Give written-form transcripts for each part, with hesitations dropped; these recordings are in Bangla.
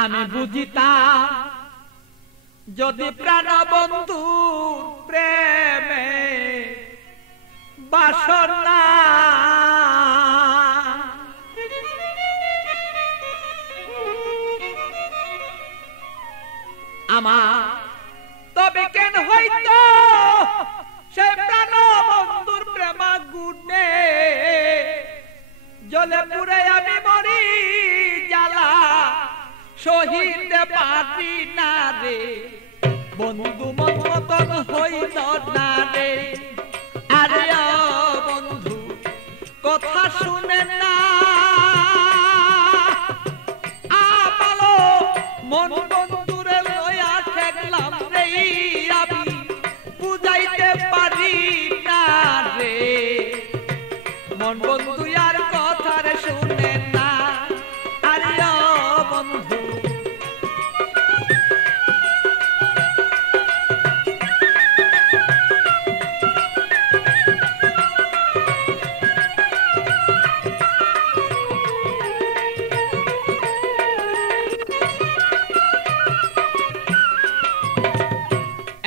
আমি বুঝিতাম যদি প্রাণ বন্ধু প্রেমে বাসনা আমার তবে কেন হইতো সে প্রাণ বন্ধুর প্রেমাগুনে জলে পুরে আমি মরি জ্বালা সহিতে পারি না রে বন্ধু মন মতন হইল না রে। আরে বন্ধু কথা শুনে না আমালো মন বন্ধুরে লয়া ঠেকলাম রে আমি বুঝাইতে পারি না রে মন বন্ধু আর কথা রে শুনে না। আরে বন্ধু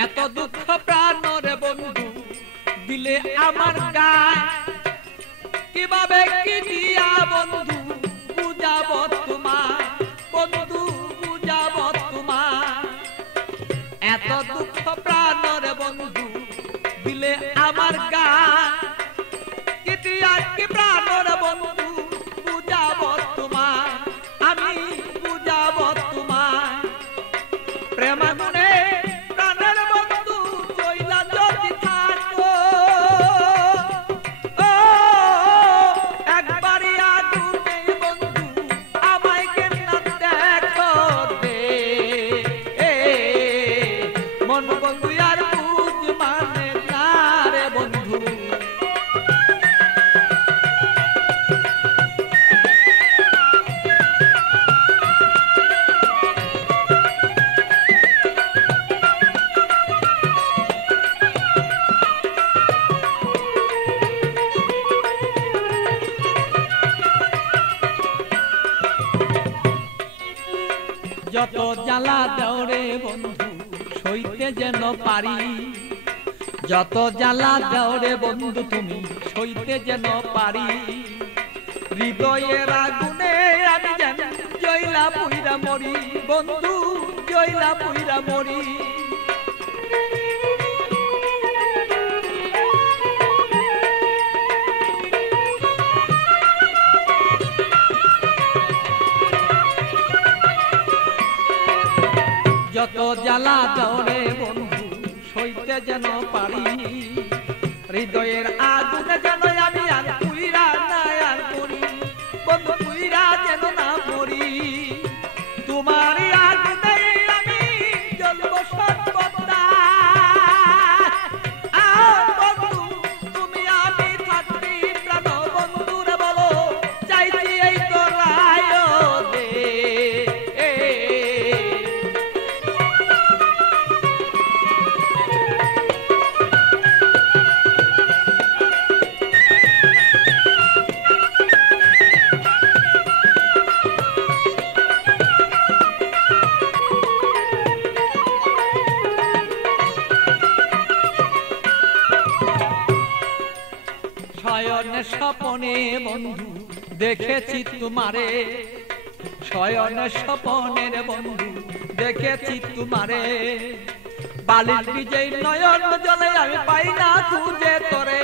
এত দুঃখ প্রাণরে বন্ধু দিলে আমার গায় কিভাবে কি দিয়া বন্ধু বুঝাব তোমার বন্ধু বুঝাব তোমার এত দুঃখ প্রাণরে বন্ধু দিলে আমার গায় কি দিয়া কি প্রাণরে বন্ধু বুঝাব তোমার আমি বুঝাব তোমার প্রেমাগুনে যত জ্বালা দেওরে বন্ধু সইতে যেন পারি যত জ্বালা দেওরে বন্ধু তুমি সইতে যেন পারি হৃদয়ের আগুনে আমি যেন জয়লা পুইরা মরি বন্ধু জয়লা পুইরা মরি। যত জ্বালা দেওরে বন্ধু সইতে যেন পারি হৃদয়ের আগুনে যেন আমি আর পুইরা না আর মরি বন্ধু পুইরা যেন না মরি তোমার আগুনে আমি জ্বলব সর্বদা বন্ধু তুমি আমি থাকবি প্রাণ বন্ধুরে বলো চাইছি এই তো রায় দে। শয়নে স্বপনে বন্ধু দেখেছি তোমারে শয়নে স্বপনের বন্ধু দেখেছি তোমারে বালির বিজয় নয়ন জলে আমি পাই না খুঁজে তোরে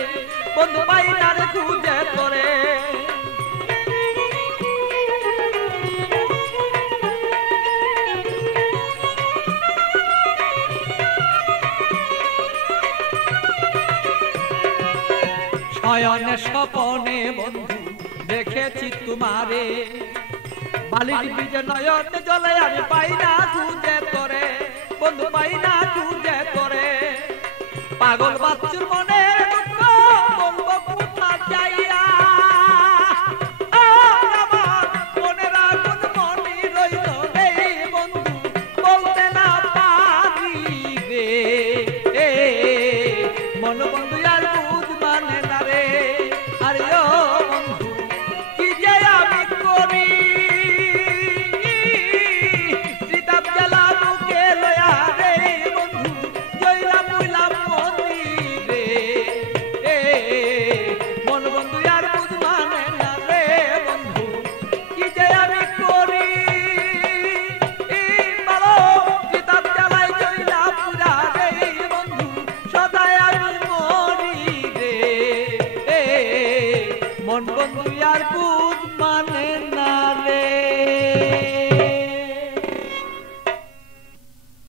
বন্ধু পাই না রে খুঁজে তোরে শয়নে স্বপনে বন্ধু দেখেছি তোমারে বালির বিজয় নয়ন জলে আমি পাই না খুঁজে তোরে বন্ধু পাই না খুঁজে তোরে পাগল বাচ্চুর মনে দুঃখ বলবো কোথা যাইয়া আমার মনের আগুন মনে রইল রে বন্ধু বলতে না পারি রে মন বন্ধু আর বুঝ মানে না রে। আরে ও বন্ধু কি যে মন বন্ধু আর